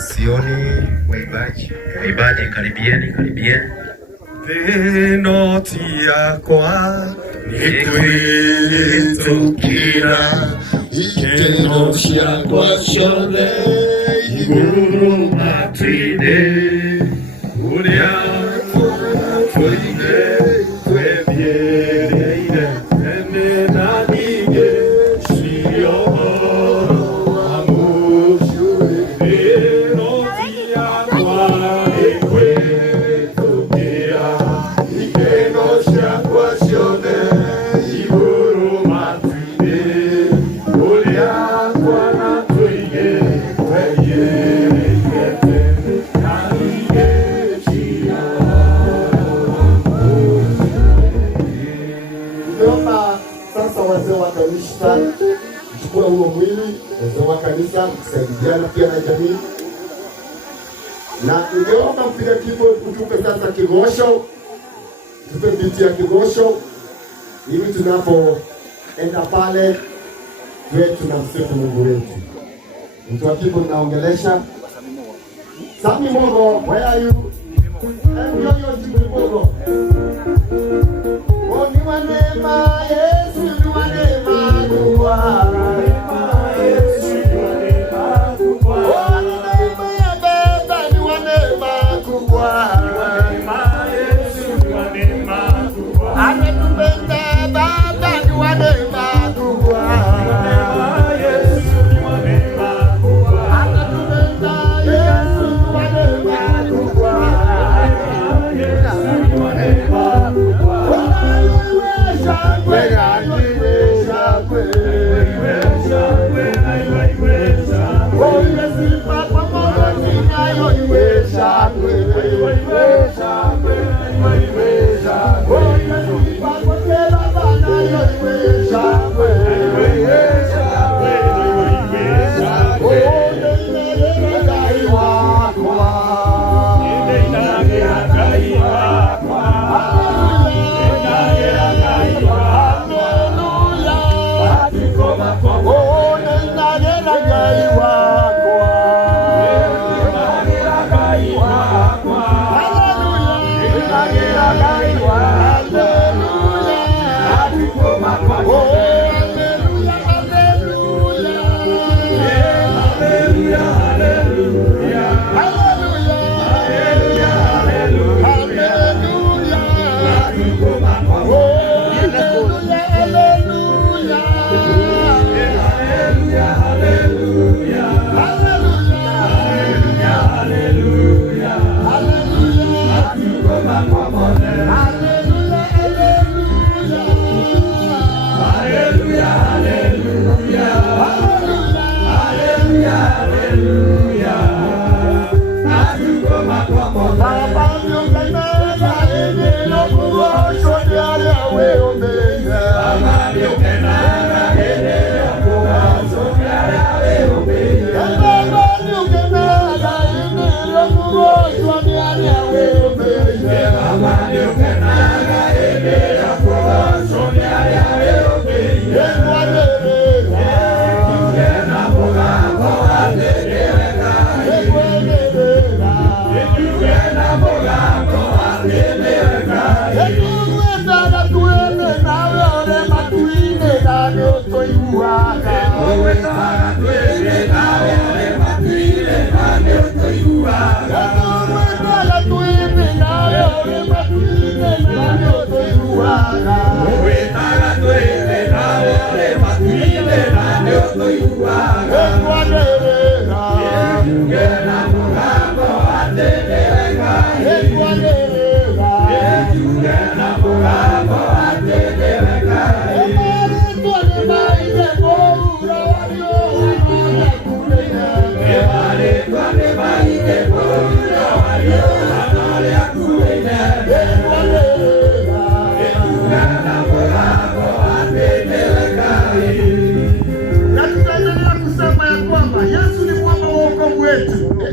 Sioni waibaji. Waibaji karibieni. Venoti yakwa nikwitukira ikeno cyakwa shone iguru matine uria twine twebyereire emenanige shio amushure venoti yakwa nikwitukira ikeno cyakwa shone iguru matine uria twana twine twebyereire emenanige shio. Sasa wazee wa kanisa chukua huo mwili, wazee wa kanisa kusaidiana pia na jamii, na ningeomba mpiga kifo utupe sasa kigosho, tupe biti ya kigosho ili tunapoenda pale tuwe tunamsifu Mungu wetu. Mtu wa kifo naongelesha Sami Mogo, where are you? Yo Sami Mogo. Oh, ni wanema Yesu, ni wanema kuwa. Yesu ni wanema kuwa. Oh, ni neema ya Baba, ni wanema kuwa. Yesu ni wanema kuwa. Anatupenda Baba, ni wanema kuwa. Yesu ni wanema kuwa. Anatupenda Yesu ni wanema kuwa. Yesu ni wanema kuwa.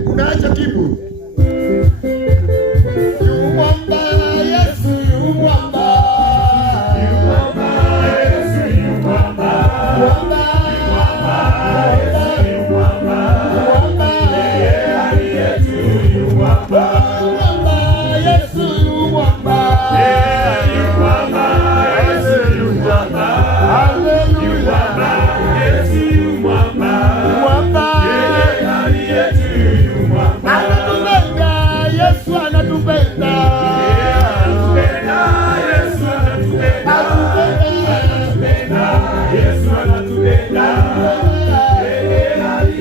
Umeacha kiburi.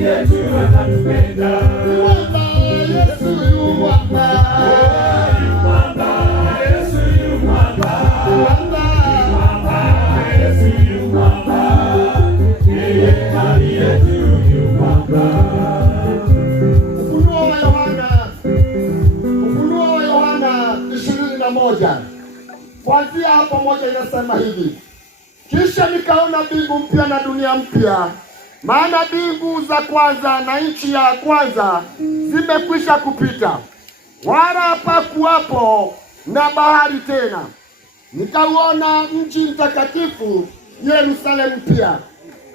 yetu anatupenda. Yesu yu mwamba. Yesu yu mwamba. Yesu yu mwamba. Yeye ndani yetu yu mwamba. Ufunuo wa Yohana 21. Kuanzia hapo moja inasema hivi: kisha nikaona mbingu mpya na dunia mpya, maana mbingu za kwanza na nchi ya kwanza zimekwisha kupita, wala hapakuwapo na bahari tena. Nikauona mji mtakatifu Yerusalemu mpya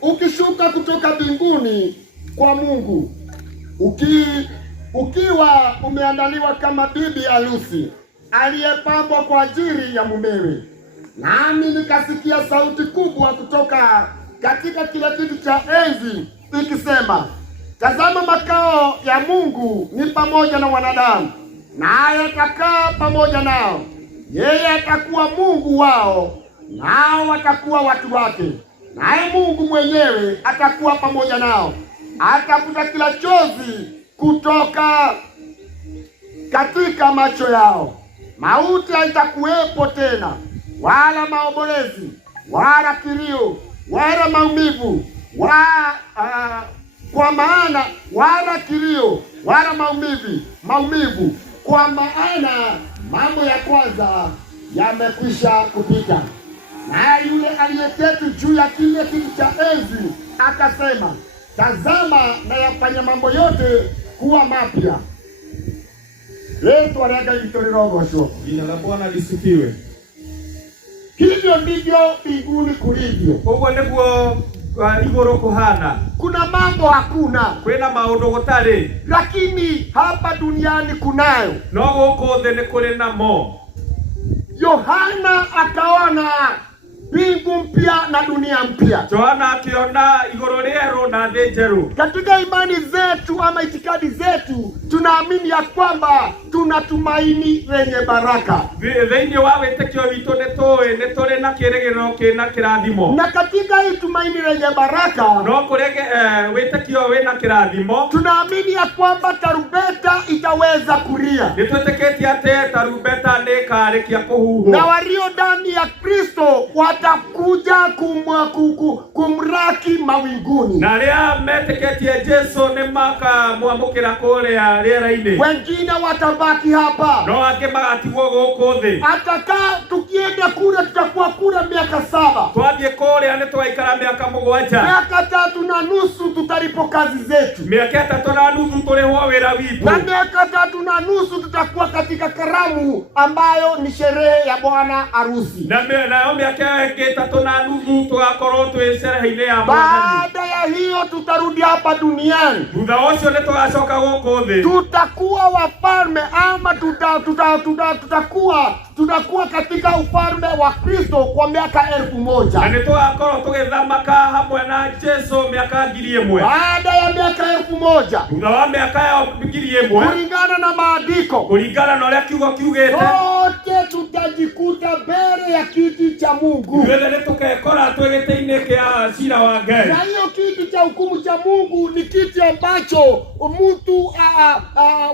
ukishuka kutoka mbinguni kwa Mungu, ukiwa umeandaliwa kama bibi harusi aliyepambwa kwa ajili ya mumewe. Nami nikasikia sauti kubwa kutoka katika kile kiti cha enzi ikisema, tazama, makao ya Mungu ni pamoja na wanadamu, naye atakaa pamoja nao. Yeye atakuwa Mungu wao, nao watakuwa watu wake. Naye Mungu mwenyewe atakuwa pamoja nao, atafuta kila chozi kutoka katika macho yao. Mauti haitakuwepo tena, wala maombolezi, wala kilio, wala maumivu, kwa maana wala kilio, wala maumivu, kwa maana mambo ya kwanza yamekwisha kupita. Naye yule aliyeketi juu ya kile kiti cha enzi akasema, tazama, na yafanya mambo yote kuwa mapya. Letu aliaga litorogosho. Jina la Bwana lisifiwe. Hivyo ndivyo mbinguni kulivyo. Uguo niguo iguru kuhana. Kuna mambo hakuna, kwina maundu gutari, lakini hapa duniani kunayo. No guku thi ni kuri namo. Yohana akaona mbingu mpya na dunia mpya. Yohana akiona iguru rieru na thĩ njeru. Katika imani zetu ama itikadi zetu tunaamini ya kwamba tuna tumaini lenye baraka. Thĩinĩ wa wĩtĩkio witũ nĩ tũrĩ na kĩĩrĩgĩrĩro kĩna kĩrathimo. Na katika hii tumaini lenye baraka, no kũrĩ wĩtĩkio wĩna kĩrathimo, tunaamini ya kwamba tarumbeta itaweza kulia. Nĩtwĩtĩkĩtie atĩ tarumbeta nĩ ĩkarĩkia kũhuhwo. Na walio ndani ya Kristo watakuja kumraki mawinguni. Na arĩa metĩkĩtie Jesũ nĩ makamwamũkĩra kũrĩa rĩera-inĩ. Wengine watabaki hapa, no angĩ magatigwo gũkũ thĩ. Atakaa tukienda kule tutakuwa kule miaka 7. Twathiĩ kũrĩa nĩ tũgaikara mĩaka 7. Miaka 3.5 tutalipo kazi zetu. Mĩaka 3.5 tũrĩhwo wĩra witũ. Na miaka 3.5 tutakuwa katika karamu ambayo ni sherehe ya bwana harusi. Nayo miaka ĩngĩ 3.5 tũgakorwo twĩ sherehe-inĩ ya baada ya hiyo tutarudi hapa duniani. Thutha ũcio nĩ tũgacoka gũkũ thĩ. Tutakuwa wafalme ama tutakuwa katika ufalme wa Kristo kwa miaka 1000. Na nĩ tũgakorwo tũgĩthamaka hamwe na Jesũ miaka 1000. Baada ya miaka 1000, thutha wa miaka ya 1000, kulingana na maandiko, kulingana na ũrĩa kiugo kiugĩte, wote tutajikuta mbele ya kiti cha Mungu. Ithuothe nĩ tũkekora twĩ gĩtĩ-inĩ kĩa cira wa Ngai. Na hiyo kiti cha hukumu cha Mungu ni kiti ambacho mtu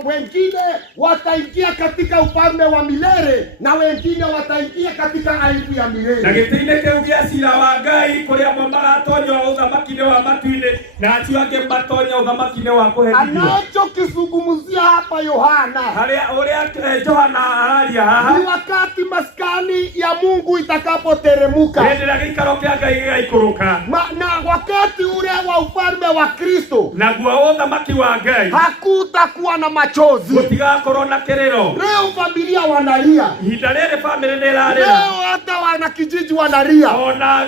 wengine wataingia katika ufalme wa milele na wengine wataingia katika aibu ya milele. Na gĩtĩ-inĩ kĩu gĩa cira wa Ngai kũrĩa amwe magatonya ũthamaki-inĩ wa matu-inĩ na acio angĩ matonya ũthamaki-inĩ wa kũherithio. Anachokizungumzia hapa Yohana, ũrĩa Johana araria haha, ni wakati maskani ya Mungu itakapoteremuka. Hĩndĩ ĩrĩa gĩikaro kĩa Ngai gĩgaikũrũka. Na wakati ule wa ufalme wa Kristo, naguo ũthamaki wa Ngai, hakutakuwa na machozi. gũtigakorwo na kĩrĩro. Leo familia wanalia. Ihinda rĩrĩ famĩlĩ nĩ ĩrarĩra. Leo hata wana kijiji wanalia. Ona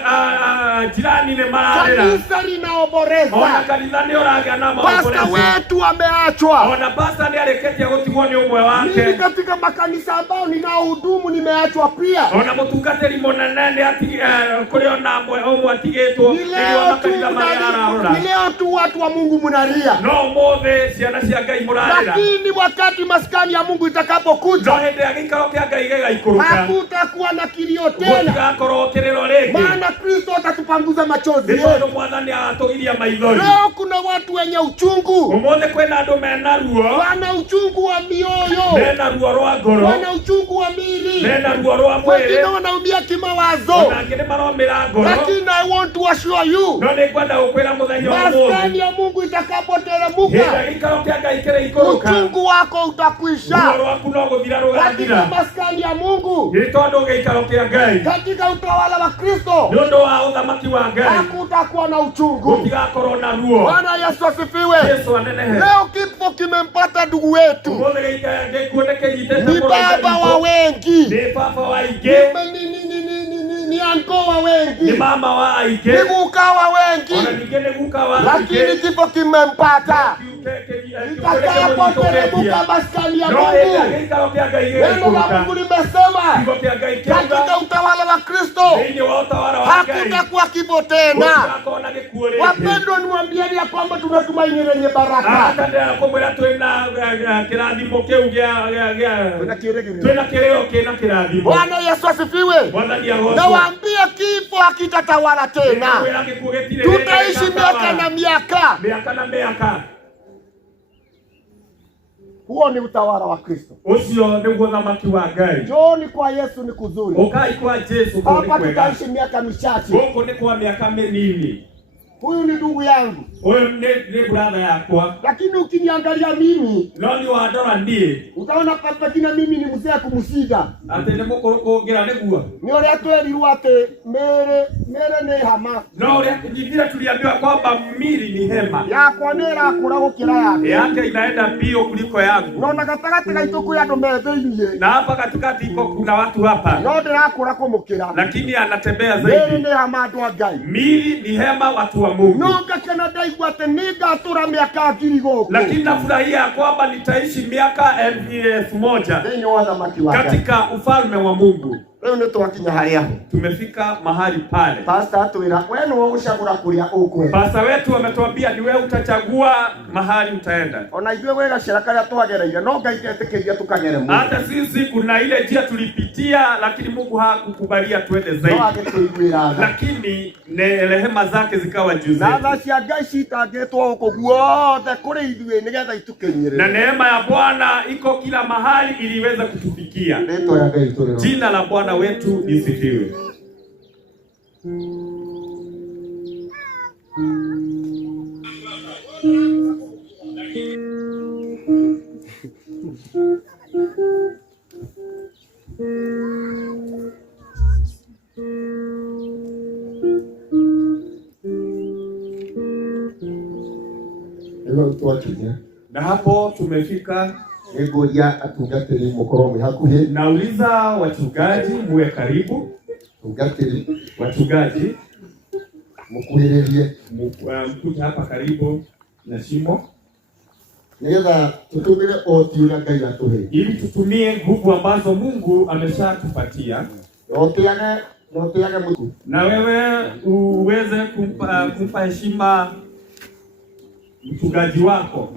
jirani nĩ mararĩra. Kanisa linaomboleza. Ona kanitha nĩ ũragĩa na maombolezo. Pastor wetu ameachwa. Ona pastor nĩ arĩkĩtie gũtigwo nĩ ũmwe wake. Mimi katika makanisa ambao ninaohudumu nimeachwa pia. Ona mũtungatĩri mũnene nĩ kũrĩ ona ũmwe atigĩtwo nĩguo makanitha marĩa ararora. Ni leo tu watu wa Mungu mnalia. No ũmũthĩ ciana cia Ngai mũrarĩra. Lakini wakati maskani ya Mungu itakapokuja, no hĩndĩ ya gĩikaro kĩa Ngai gĩgaikũrũka, hakutakuwa na kilio tena. Gũtigakorwo kĩrĩro rĩngĩ. Maana Kristo atatupanguza machozi yetu. Nĩ tondũ Mwathani agatũgiria maithori. Leo kuna watu wenye uchungu. Umone kwena andu mena ruo. Wana uchungu wa mioyo. Mena ruo rwa ngoro. Wana uchungu wa miili. Mena ruo rwa mwili. Wengine wanaumia kimawazo. Wengine maromera ngoro. Lakini I want to assure you. No nikwenda ukwira muthenya wa mungu. Maskani ya Mungu itakapoteremka. Henda gikaro kia Ngai kire ikoroka. Uchungu wako utakwisha. Ruo rwaku no guthira rugathira. Katika maskani ya Mungu. Gitondo gikaro kia Ngai. Katika utawala wa Kristo. Nyondo wa uthamaki wa Ngai. Hakutakuwa na uchungu. Gutigakorwo na ruo. Bwana Yesu asifiwe. Yesu anenehe. Leo kifo kimempata ndugu wetu. Ni baba wa wengi. Ni baba wa wengi. Ni anko wa wengi. Ni mama wa wengi. Ni muka wa wengi. Lakini kifo kimempata. Itakapoteremka maskani ya Mungu. Neno la Mungu limesema katika utawala wa Kristo hakutakuwa kifo tena. Wapendwa, niwaambieni ya kwamba tuna tumaini lenye baraka. Bwana Yesu asifiwe. Nawaambia kifo hakitatawala tena. Tutaishi miaka na miaka. Huo ni utawala wa Kristo. Usio niguo thamaki wa Ngai. Njoni kwa Yesu ni kuzuri. Ukai kwa Yesu kwa hapa tutaishi miaka michache. Huko ni kwa miaka minini. Huyu ni ndugu yangu. Huyu ni brother yako. Lakini ukiniangalia mimi, noni wa ndora ndiye. Utaona papa kina mimi ni mzee kumusida. Ate ne mukoro ngera neguo. Ni ore atwerirwo ate mere ne hama. No ore kujivira tuliambiwa kwamba mili ni hema. Yakwa nera kura gukira yake. Yake inaenda bio kuliko yangu. No nakatagati gaito ku yandu metheirie. Na hapa katikati iko kuna watu hapa. No ndirakura kumukira. Lakini anatembea zaidi. Mere ne hama andu a Ngai. Mili ni hema watu wa Mungu. No ngakena ndaigua ate nigatura miaka ngiri goko. Lakini nafurahia kwamba nitaishi miaka 1000 katika ufalme wa Mungu. Leo ndio twakinya haria. Tumefika mahali pale. Pastor atwira wewe ni wewe ushagura kuria ukwe. Pastor wetu ametuambia ni wewe utachagua mahali utaenda. Ona ithwe wega shirakaria twagereire no Ngai getekeria tukagere Mungu. Hata sisi kuna ile njia tulipitia lakini Mungu hakukubalia tuende zaidi. No agetuiguira. Lakini rehema zake zikawa juu zetu. Na tha cia Ngai citangetwo uko guothe kuri ithwe nigetha itukinyire. Na neema ya Bwana iko kila mahali ili iweze kutufikia. Ndio ya Ngai turero. Jina la Bwana wetu lisifiwe. Na hapo tumefika. Egoya atungatiri mukoromo hakuhe. Nauliza wachungaji muwe karibu. Wachungaji mukuhererie mkuja hapa karibu na shimo. Nigetha tutumire oti ura Ngai atuhe. Ili tutumie nguvu ambazo Mungu ameshatupatia. Otiage Mungu. Na wewe uweze kumpa heshima mchungaji wako.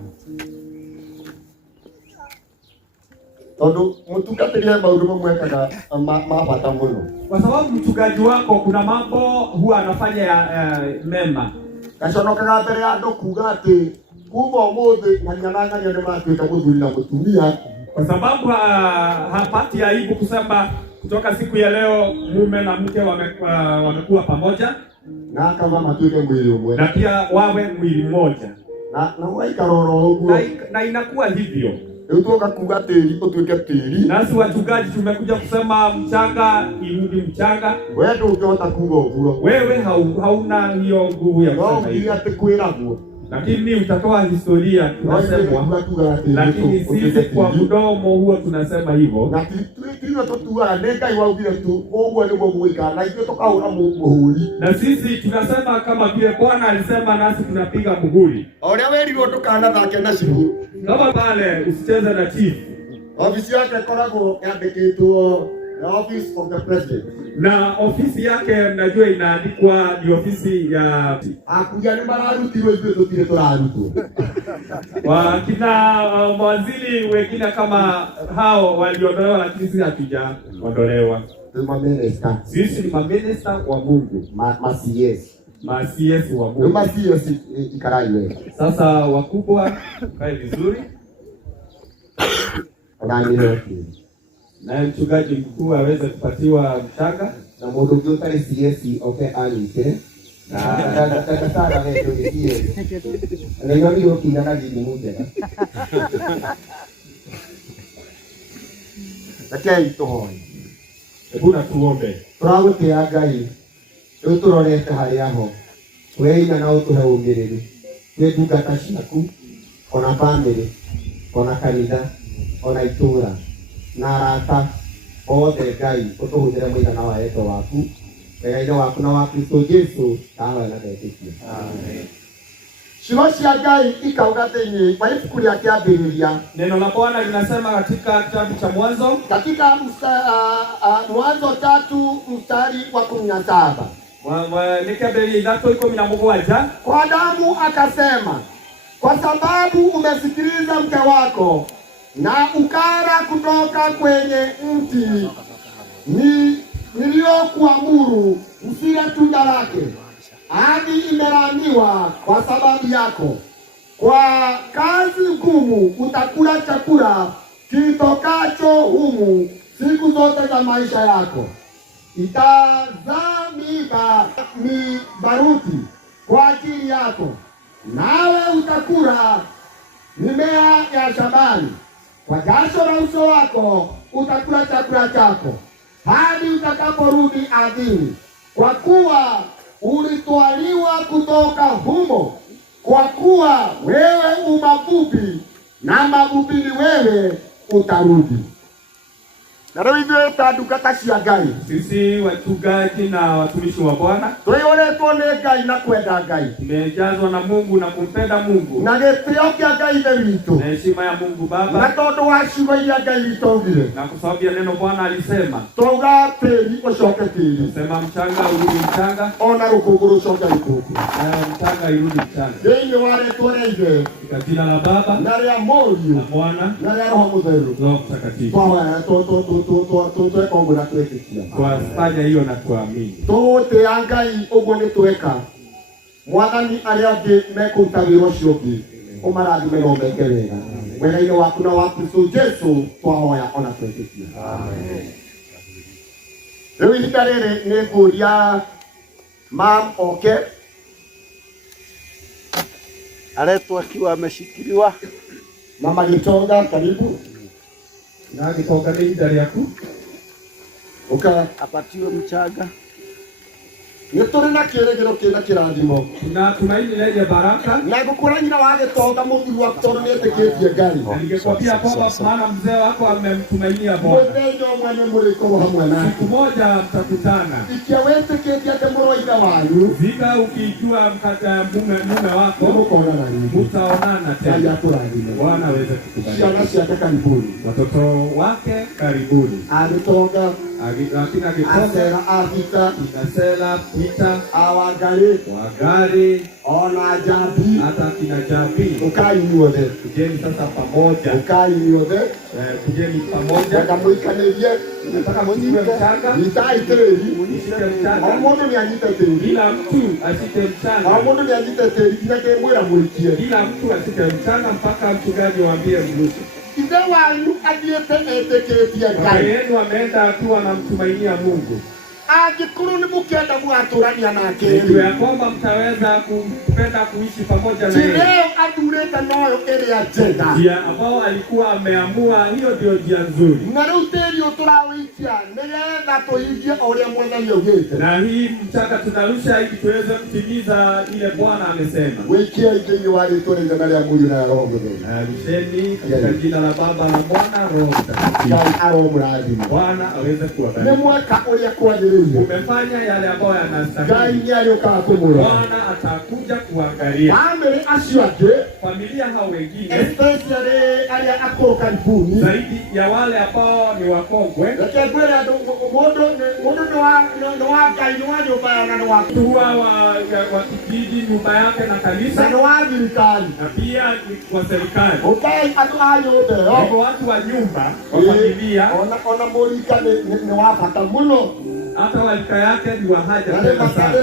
Tondu mutungatĩria maũndũ mamwe kana mabata mũno. Kwa sababu mchungaji wako kuna mambo huwa anafanya mema. Gaconokaga mbere ya andũ kuuga atĩ kuma ũmũthĩ na nyanang'ania nĩ matuĩka mũthuri na mũtumia. Kwa sababu hapati aibu kusema kutoka siku ya leo mume na mke wamekuwa pamoja. Na kama matuĩke mwili ũmwe. Na pia wawe mwili mmoja. Na waikara oro ũguo. Na inakuwa hivyo. Utoka kuga teri utuweke teri. Nasi wachungaji tumekuja kusema mchanga irudi mchanga. Wewe ndio unataka kuga huo. Wewe hauna hiyo nguvu ya kusema hivyo. Lakini utatoa historia tunasemwa. Lakini sisi kwa mdomo huo tunasema hivyo. Na tuliwa totua nenda iwaugire tu ogwa ndio mwika na hiyo toka una muhuri. Na sisi tunasema kama vile Bwana alisema nasi tunapiga muhuri. Ole wewe ndio tokana thake na simu. Kama pale usicheze na chief. Ofisi yake koragwo yandikitwo Office of the President. Na ofisi yake najua inaandikwa ni ofisi ya akuja ni mararutirwo ithuĩ tũtirĩ tũrarutwo. Wakina mawaziri wengine kama hao waliondolewa lakini sisi hatujaondolewa. Sisi ni maminister wa Mungu. Masiesi. CS wa Mungu. Ndio CS ikarai wewe. Sasa wakubwa kae vizuri. Na mchungaji mkuu aweze kupatiwa mchanga na mundu ungi utari CS oke anyite na takatara wewe ndio CS. Na hiyo ndio kinga jimu njega. Lakini tuhoe. Hebu na tuombe. Turagutia Ngai. Rĩu tũrorete harĩa ho. Weina na ũtũhe ũmĩrĩru. Twĩ ndungata ciaku, ona bamĩrĩ, ona kanitha, ona itũũra, na arata othe Ngai ũtũhũthĩre mũigana wa wendo waku, wega-inĩ waku na wa Kristo Jesu tawe na ndetĩkia. Amen. Ciugo cia Ngai ikauga thĩinĩ wa ibuku rĩa kĩambĩrĩria. Neno la Bwana linasema katika kitabu cha Mwanzo, katika Mwanzo 3 mstari wa 17. Kwa Adamu akasema, kwa sababu umesikiliza mke wako na ukala kutoka kwenye mti niliokuamuru msile tunda lake, hadi imelaaniwa kwa sababu yako. Kwa kazi ngumu utakula chakula kitokacho humu siku zote za maisha yako. Itazaa mibaruti kwa ajili yako, nawe utakula mimea ya shambani. Kwa jasho la uso wako utakula chakula chako hadi utakaporudi ardhini, kwa kuwa ulitwaliwa kutoka humo. Kwa kuwa wewe umavupi na mavupini wewe utarudi. Na leo hivyo ndungata cia Ngai, sisi wachungaji na watumishi wa Bwana tũiyũrĩtwo nĩ Ngai na kwenda Ngai, tumejazwa na Mungu na kumpenda Mungu, na gĩtĩo kĩa Ngai ithe witũ, na heshima ya Mungu Baba, na tondũ wa ciugo iria Ngai witũ augire, na kwa sababu ya neno Bwana alisema, twauga tĩri ũcoke tĩri, sema mchanga urudi mchanga, ona rũkũngũ rũcoke rũkũngũ, mchanga irudi mchanga. Thĩinĩ wa rĩĩtwa rĩa Ithe, katika jina la Baba na rĩa Mũriũ na Mwana na rĩa Roho Mũtheru, Roho Mtakatifu, twafanya hiyo na tuamini. Tũgũtĩĩa Ngai ũguo nĩ tweka. Mwathani arĩa angĩ mekũruta wĩra ũcio ũngĩ, ũmarathime na ũmeke wega. Wega-inĩ waku na wa Kristo Jesu twahoya ona twetĩkia. Amen. Rĩu ihinda rĩrĩ nĩ ngũria Mam oke aletwa akiwa ameshikiliwa. Mama Gitonga, karibu. Na Gitonga ni ihinda rĩaku. Apatiwe mchanga. Nĩtũrĩ na kĩĩrĩgĩro kĩna kĩrathimo. Na tumaini lenye baraka. Na ngũkũra nyina wa Gitonga mũthuri waku tondũ nĩetĩkĩtie Ngai. Ningekwambia kwamba maana mzee wako amemtumainia Bwana. Mũthenya ũmwe nĩ mũrĩkorwo hamwe nake. Siku moja mtakutana. Ikia wĩtĩkĩtie atĩ mũrũ wa ithe wanyu. Zika ukijua mume wako. Mũkonana rĩngĩ. Mtaonana tena. Ngai akũrathime. Bwana aweze kukubariki. Ciana ciake karibuni. Watoto wake karibuni. Agĩtonga. Akina Gitonga. Asera Abita. Inasela Pita. Awangari. Wagari. Ona Jabi. Hata kina Jabi. Ukai niothe. Kujeni sasa pamoja. Ukai niothe. Kujeni pamoja. Waka muikanĩrie. Nataka msiwe mchanga. Nitai tĩri. Mshike mchanga. O mũndũ nĩ anyite tĩri. Kila mtu ashike mchanga. O mũndũ nĩ anyite tĩri nginya kĩmwĩra mũikie. Kila mtu ashike mchanga mpaka mchungaji waambie mrushe. Ithe wanyu athiĩte etĩkĩtie Ngai. Baba yenu ameenda akiwa anamtumainia Mungu. Angĩkorwo nĩ mũkĩenda mũgatũrania nake, ndio ya kwamba mtaweza kupenda kuishi pamoja na yeye. Leo athurĩte nayo ĩrĩa njega. Njia ambao alikuwa ameamua, hiyo ndio njia nzuri. Na rĩu tĩri ũyũ tũrawĩikia nĩgetha tũhingie o ũrĩa Mwathani augĩte. Na hii mchanga tunarusha ili tuweze kutimiza ile Bwana amesema. Wĩkie thĩinĩ wa rĩĩtwa rĩa Ithe na rĩa Mũriũ na rĩa Roho Mũtheru. Rusheni katika jina la Baba na Mwana Roho Mtakatifu. Ngai aromũrathime. Bwana aweze kuwabariki. Nĩ mweka ũrĩa kwagĩrĩire. Umefanya yale ambayo yanastahili. Ngai nĩ arĩũkaga kũmũrora. Bwana atakuja kuangalia. Bamĩrĩ acio angĩ, familia hao wengine, especially arĩa akũrũ karibuni, zaidi ya wale ambao ni wakongwe. Reke ngwĩre andũ mũndũ nĩ wa Ngai, nĩ wa nyũmba na nĩ wa Tuwa wa kijiji, nyumba yake na kanisa, na nĩ wa thirikari, na pia ni kwa serikali. Ngai andũ a nyũmba ĩyo, watu wa nyumba wa familia, ona mũrika nĩ wa bata mũno. hata walika yake ni wa haja tena sana.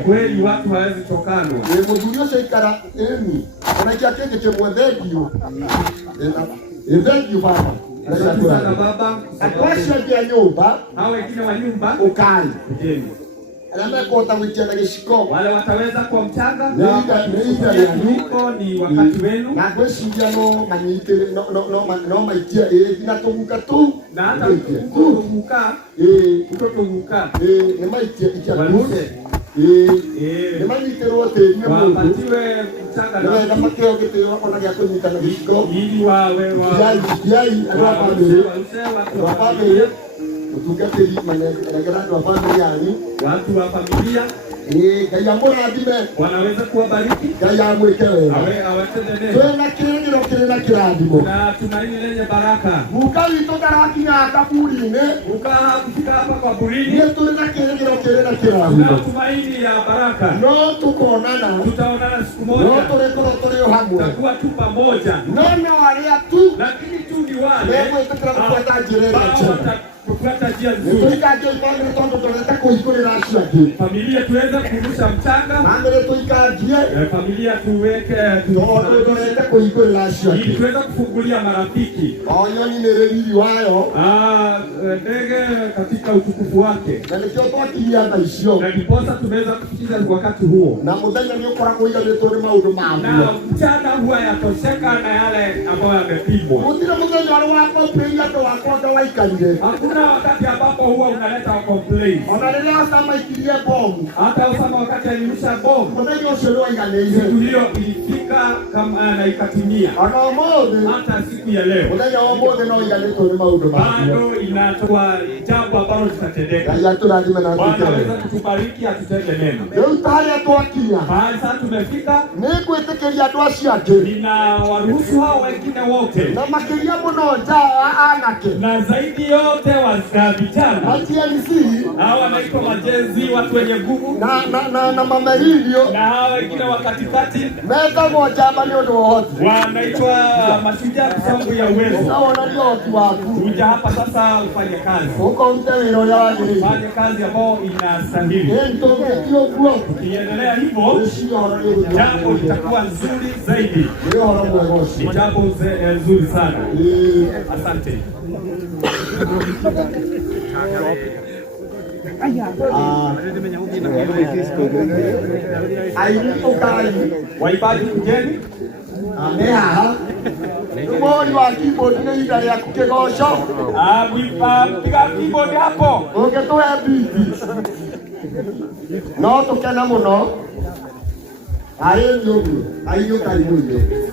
Kweli watu hawezi tokanwa. Mudhurio shaikara eni anakia kenge chemwendegio endegio baba. Asante sana baba. Akwasha ya nyumba hao wengine wa nyumba ukali kujeni. Anamekota mchana gishiko. Wale wataweza kwa mchanga na niko ni wakati wenu. Na kweshinja no manyitele no maitia binatomuka tu. Na hata kutomuka kutomuka ni maitia ikiaduze. Ni manyitele wote ni mungu. Wapatiwe mchanga na kama keo kitero ona ya kunyita na gishiko. Ili wawe yai wa familia utugateli manegera wa familia yani watu wa familia kaya mbona adime wanaweza kuwabariki kaya mwekewe awatendene tuna kirina kiradimo na tumaini lenye baraka ukali toka rakinya kaburine ukaha kufika hapa kwa burini ni tuna kirina kiradimo na tumaini ya baraka no tukonana tutaonana siku moja no tole hamwe tutakuwa tu pamoja no wale tu lakini tu ni wale wewe tutakuwa jirani kufuata njia nzuri. Familia tuweza kurusha mchanga. Familia tuweke ili tuweza kufungulia marafiki. Ndege katika utukufu wake. Na ndiposa tumeweza kufikia wakati huo. Na mchana huwa yatosheka na yale ambayo yamepimwa. Hakuna wakati ambapo huwa unaleta complaint. Unalelewa sama ikilia bomu. Hata usama wakati alirusha bomu. Mwenye ushelewa inganeize. Siku hiyo ilifika kama na ikatimia. Hata siku ya leo. Mwenye omode na inganeto ni maudu mafia. Bado inatoa jambo ambalo litatendeka. Wanaweza kutubariki atutende mema. Leo tayari atuakia. Bali sasa tumefika. Niku etekelia tuashi yake. Nina waruhusu hao wengine wote. Na makilia monoja anake. Na zaidi yote wa vijana. Hawa wanaitwa majenzi, watu wenye nguvu. Na mamerilio. Na hawa wengine wa katikati. Meta moja bali wote. Wanaitwa mashujaa kwa sababu ya uwezo. Na wanajua watu wako. Kuja hapa sasa ufanye kazi. Huko mtewilo ya wajiri. Ufanye kazi ambao inastahili. Ukiendelea hivyo, jambo litakuwa nzuri zaidi. Ni jambo nzuri sana. Asante. Waibaji kujeni. Ameha. Mboni wa keyboard ni ida ya kukegosho. Piga keyboard hapo. Ungetoa beat. No tokana muno. Ayo karibu ile.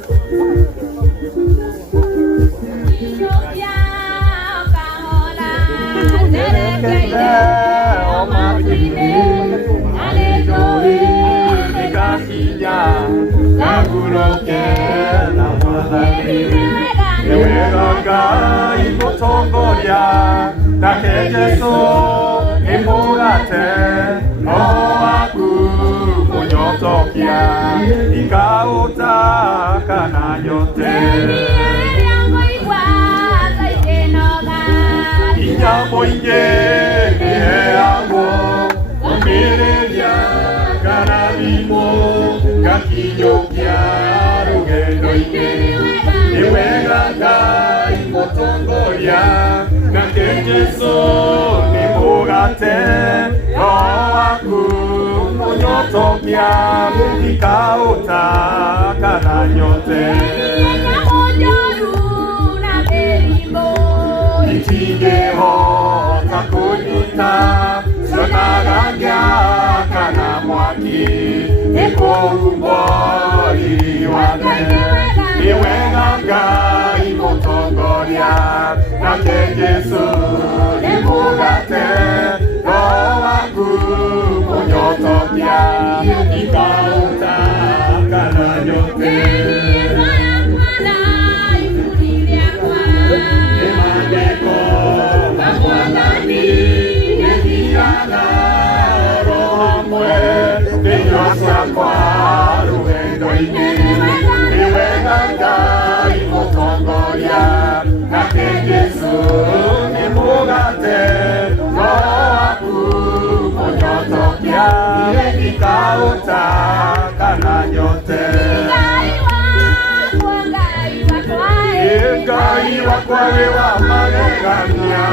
wakwa we wa magegania,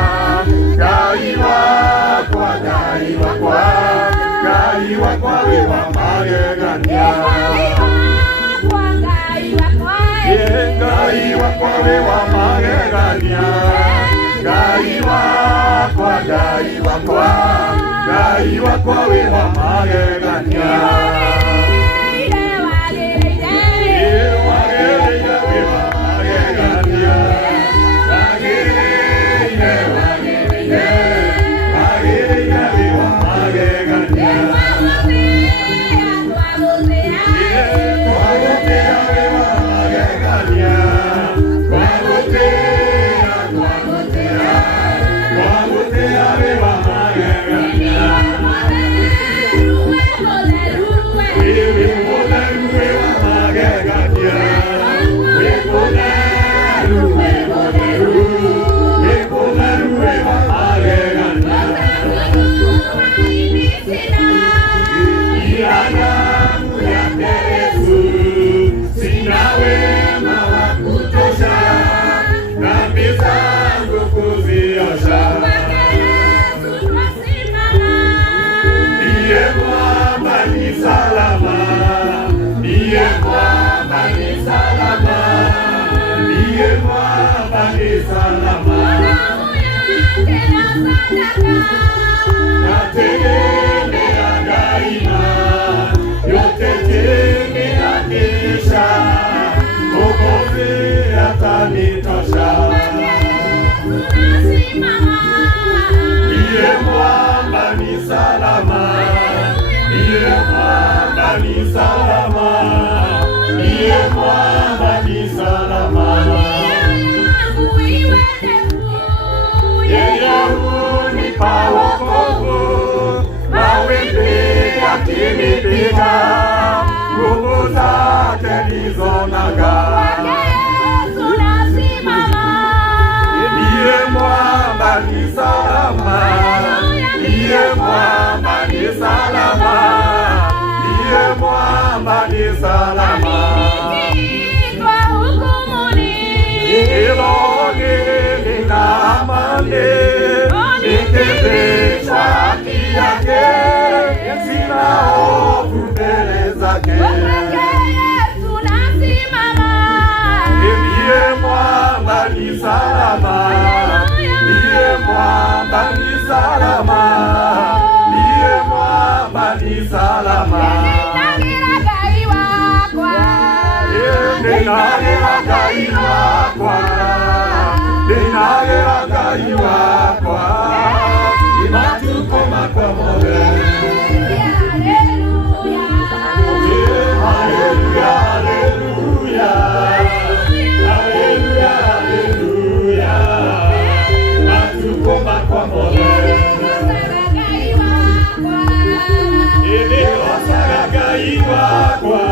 Ngai wakwa, Ngai wakwa, Ngai wakwa we wa magegania, Ngai wakwa we wa magegania, Ngai wakwa, Ngai wakwa, Ngai wakwa we wa magegania. Nguvu zake nizonaga, ndiye mwamba ni salama, ndiye mwamba ni salama, ndiye mwamba ni salama. Iloni lina amani, nikipishwa haki yake, sina hofu mbele zake. Ndiye mwamba ni salama, ndiye mwamba ni salama, ndiye mwamba ni salama. Ninagira Ngai wakwa, ninagira Ngai wakwa, imatukoma kwa moyo. Haleluya, haleluya, haleluya, haleluya, imatukoma kwa moyo. Ninagira Ngai wakwa,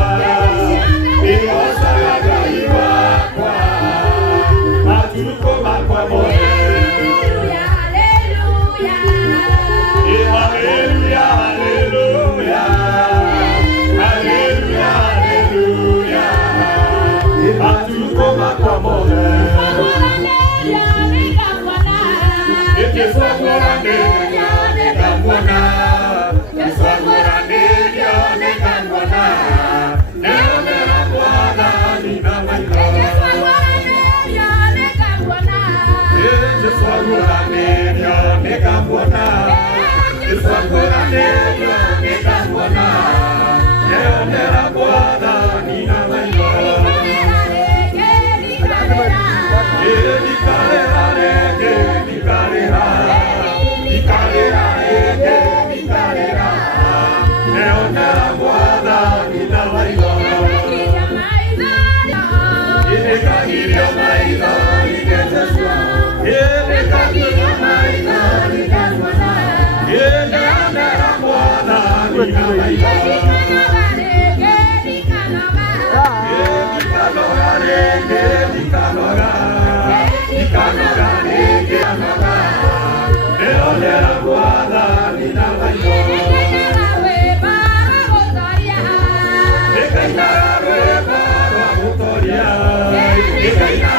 Nikaina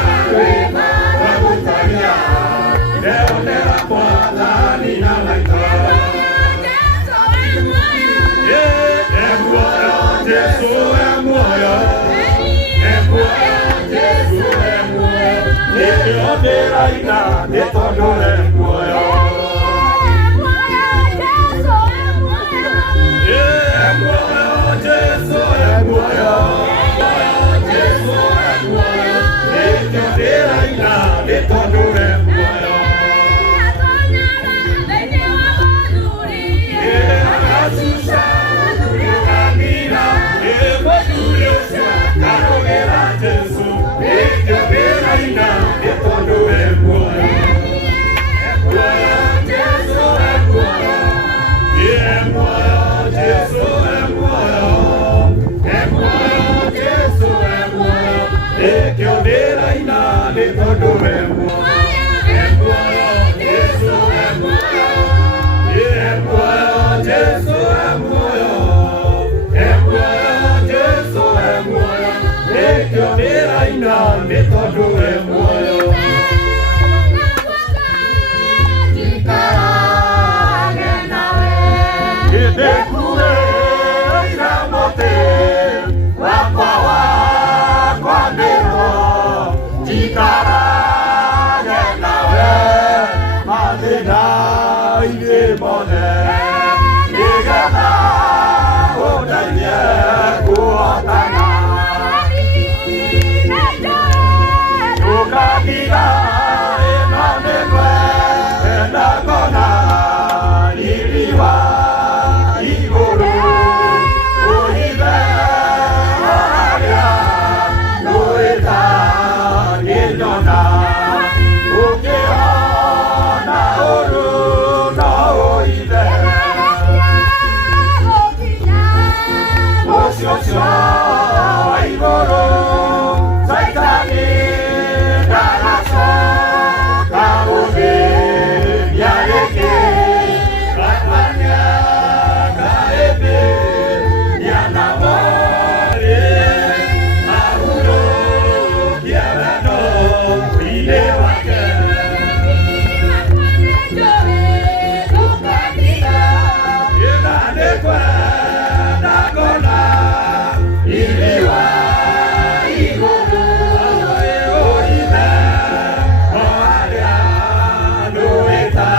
ndĩraina nĩ tondũ we muoyo. Jesu e muoyo, Jesu e muoyo, nĩkĩo ndĩraina nĩ tondũ we muoyo. Agacuca nĩũramira, mũthuri ũcio ndarũgĩra Jesu, nĩkĩo ndĩraina nĩ tondũ we muoyo. Jesu e muoyo, Jesu e muoyo, Jesu e muoyo, nĩkĩo ndĩraina nĩ tondũ we muoyo. Jesu e muoyo, Jesu e muoyo, Jesu e muoyo, nĩkĩo ndĩraina nĩ tondũ we muoyo. Ndĩkuĩra mũtĩ wakwa wa kwambĩrwo, njikarage nawe mathĩna-inĩ mothe, nĩgetha ũndeithie kũhotana. Ndũkatiga ĩno nĩwe ndakona riri wa igũrũ, ũhithe harĩa rũĩta ngĩnyona, ũkĩona ũru no ũhithe ũcio wa igũrũ. Saitani ndagacoka gũthĩnia rĩngĩ, gakania gaĩthĩnia namo ahurũkia wendo-inĩ wake. Ĩna nĩ kwenda ngona riri wa igũrũ, ũhithe o harĩa rũĩta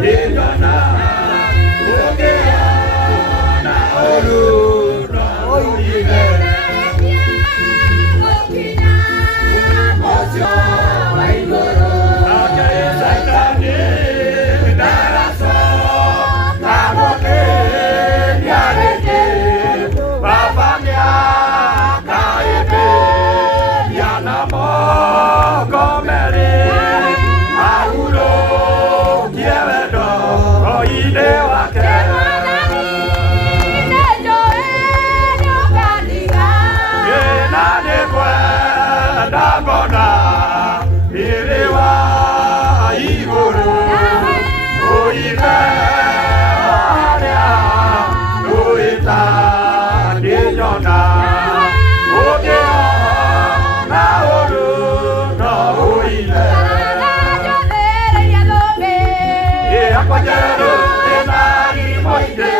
ngĩnyona, ũkĩona ũru no ũhithe ũcio wa igũrũ. Saitani ndagacoka gũthĩnia rĩngĩ, Baba nĩakahĩmbĩria na moko merĩ, ahurũkie wendo-inĩ wake. Ĩna nĩ kwenda ngona riri wa igũrũ, ũhithe harĩa rũĩta ngĩnyona, ũkĩona ũru no ũhithe. Yakwa njerũ ĩna riri mũingĩ,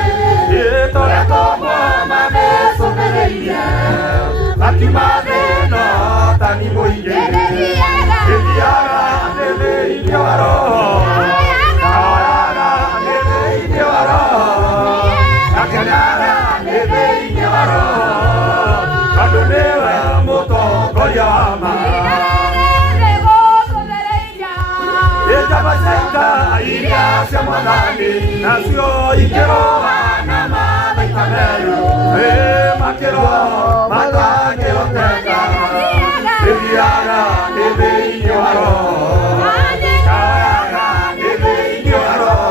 ĩtoretwo moma mĩcũthĩrĩirie, makiuma thĩno tani mũingĩ, ĩthiaga nĩ thĩinĩ wa roho, kaoyaga nĩ thĩinĩ wa roho, gakenaga nĩ thĩinĩ wa roho, tondũ nĩwe mũtongoria wa ma. Njamba cia ita iria cia Mwathani nacio ikĩrũa na mathaiga merũ, makĩrũa matangĩhoteka, ĩthiaga nĩ thĩinĩ wa roho, kaoyaga nĩ thĩinĩ wa roho,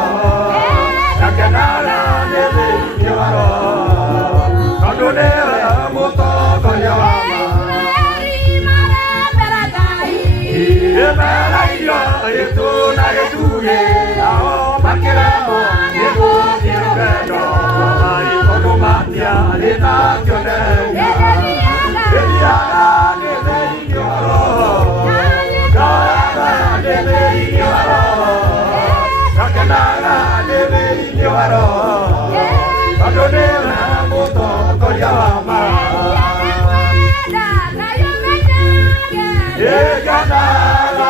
gakenaga nĩ thĩinĩ wa roho, tondũ nĩwe mũtongoria wa ma. Ĩmerairo ĩtũna gĩtugĩ, ao makĩremwo nĩ gũthiĩ rũgendo, tondũ matiarĩ na kĩonereria, ĩthiaga nĩ thĩinĩ wa roho, kaoyaga nĩ thĩinĩ wa roho, gakenaga nĩ thĩinĩ wa roho, tondũ nĩwe mũtongoria wa ma. Ĩkanaga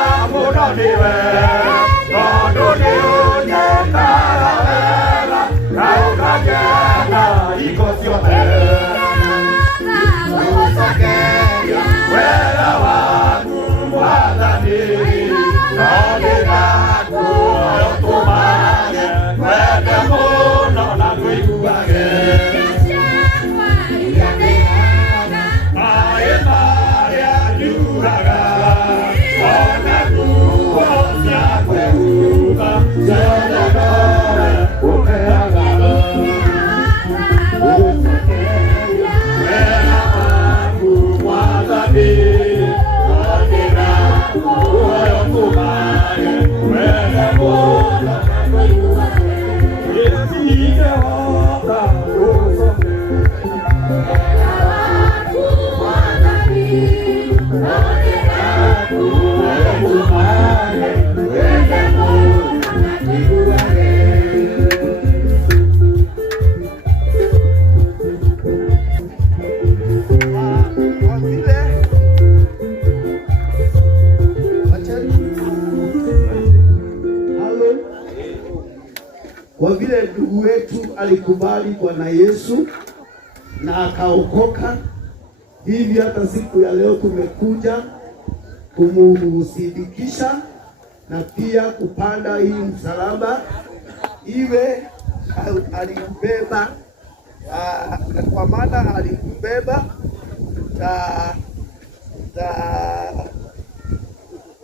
wera wangu mwathani nongira tuotumage wende muno na tuiguage maĩ marĩa njuraga ona nguo cia kwĩhumba ciothe nowe ũheaga wera wangu mwathani nongira tuotumage wende muno Kwa vile ndugu wetu alikubali Bwana Yesu na akaokoka, hivi hata siku ya leo tumekuja kumsindikisha na pia kupanda hii msalaba iwe alikubeba, kwa maana alikubeba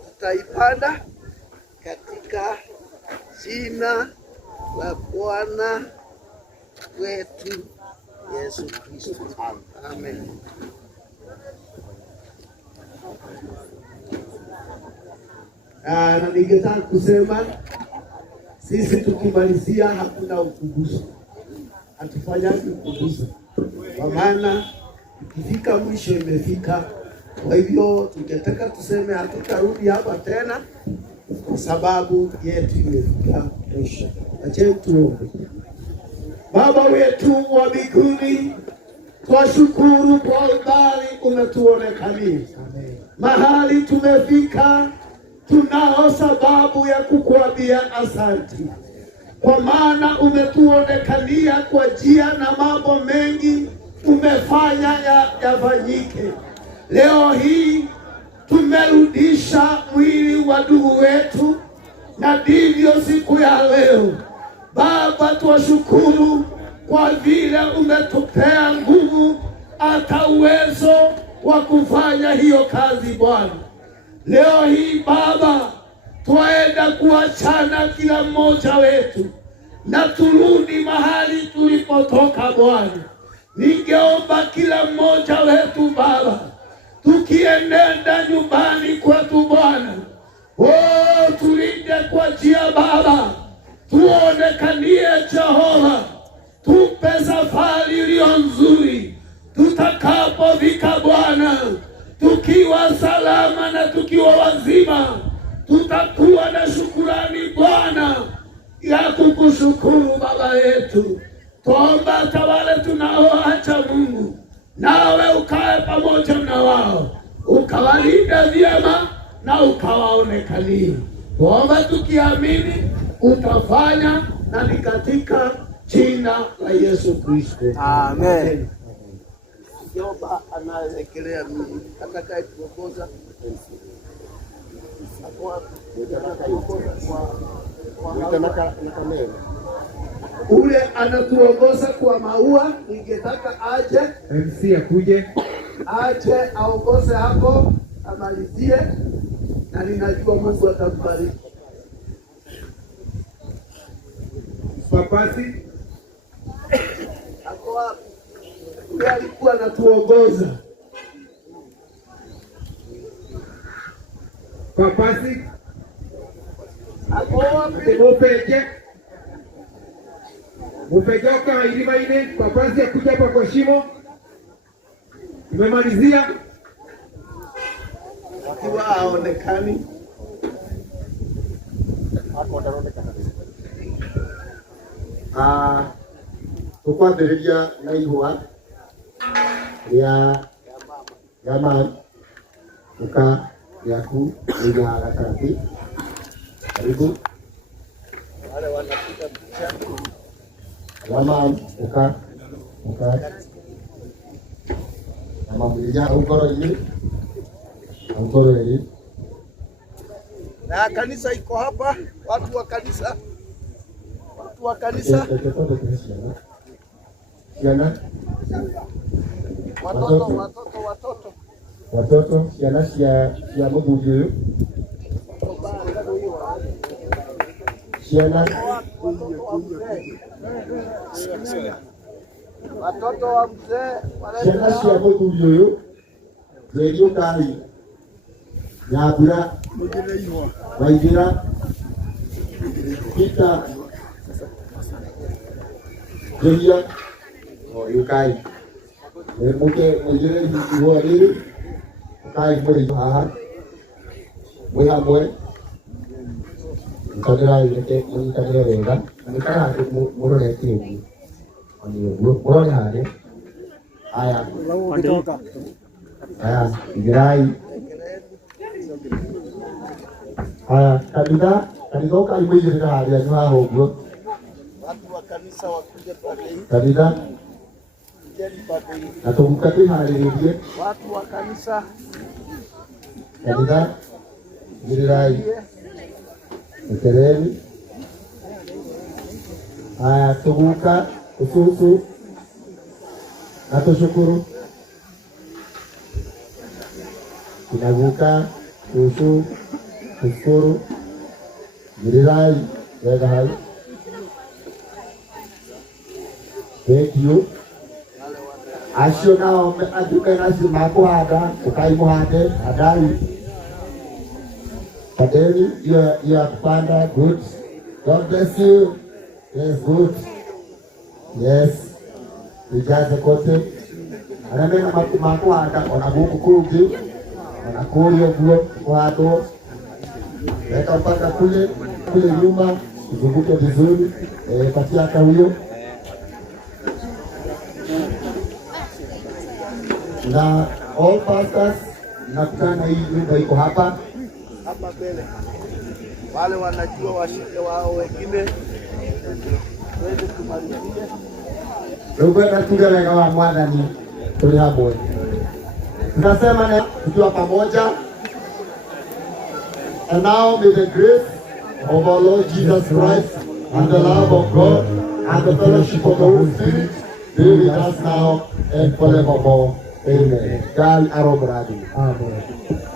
tutaipanda katika jina la Bwana wetu Yesu Kristo. Amen. Na ningetaka kusema sisi tukimalizia hakuna ukumbusho, hatufanyaji ukumbusho, kwa maana ikifika mwisho imefika. Kwa hivyo tungetaka tuseme hatutarudi hapa tena kwa sababu yetu imefika mwisho. Acha tuombe. Baba wetu wa mbinguni, twashukuru kwa umbali umetuonekania. Mahali tumefika, tunao sababu ya kukuambia asanti, kwa maana umetuonekania kwa njia na mambo mengi umefanya yafanyike. Leo hii tumerudisha mwili wa ndugu wetu, na ndivyo siku ya leo Baba twashukuru kwa vile umetupea nguvu hata uwezo wa kufanya hiyo kazi Bwana. Leo hii Baba twaenda kuachana kila mmoja wetu na turudi mahali tulipotoka Bwana. Ningeomba kila mmoja wetu Baba, tukienenda nyumbani kwetu Bwana, tulinde kwa njia Baba, tuonekanie Jehova, tupe safari iliyo nzuri, tutakapofika Bwana tukiwa salama na tukiwa wazima, tutakuwa na shukurani Bwana ya kukushukuru Baba yetu. Tuomba tawale tunaoacha Mungu, nawe ukae pamoja na wao, ukawalinda vyema na ukawaonekanie. Tuomba tukiamini utafanya, na ni katika jina la Yesu Kristo. Amen. Jehova anaelekelea mimi atakaye kuongoza ule anatuongoza kwa maua. Ningetaka aje MC akuje, aje aongoze hapo, amalizie, na ninajua Mungu atambariki. Papasi Hapo hapo ule alikuwa anatuongoza. Papasi Hapo wapi? Mufejoka ilima ile. Papasi akuja hapa kwa shimo. Tumemalizia. Wakiwa haonekani. Tukwambĩrĩria na ihua rĩa mama uka yaku ina gatagatĩ. Karibu Wale wanapiga picha. mama uka mamulija ukoro ni ukoro ni na kanisa iko hapa, watu wa kanisa, Siana watoto siana sia muguju siana watoto wa mzee siana sia muguju radio kai Nyabura Waijira Kita Jaya Yukai Mungkin Waijira Ibu Adiri Kai Mui Ahad Mui Hamui Kamera ini Mui kamera rendah Mui kan ada murah nanti murah ni ada Ayah Ayah Irai Kanisa kai mui jadi hari yang mau bro. watu wa kanisa wakuje pale hii. Kanisa Kujeni pale hii. atau buka tu hari ini dia. Watu wa kanisa Kanisa jadi rai. Tereni. Tubuka ususu. Atau syukuru. Kinabuka usu syukuru. Girirai, Yagahai. Thank you. Asyo na adukan nasi mako ada, ukai mo hade, adai. Paderi, you are panda, good. God bless you. Yes, good. Yes. Ijaza kote. Anamena mako ada, onabuku kuji. Onakuri oguo, wado. Weka mpaka kule nyuma, izunguke vizuri, patia hata huyo. Na all pastors nakutana hii nyumba iko hapa mbele. Wale wanajua washike wao wengine. Twende tumalizie. Ndio na tunalega wa mwadhani tuli hapo. Tunasema na tukiwa pamoja. And now may the grace of our Lord Jesus Christ and the love of God and the fellowship of the Holy Spirit be with us now and forevermore. Amen. God, Amen.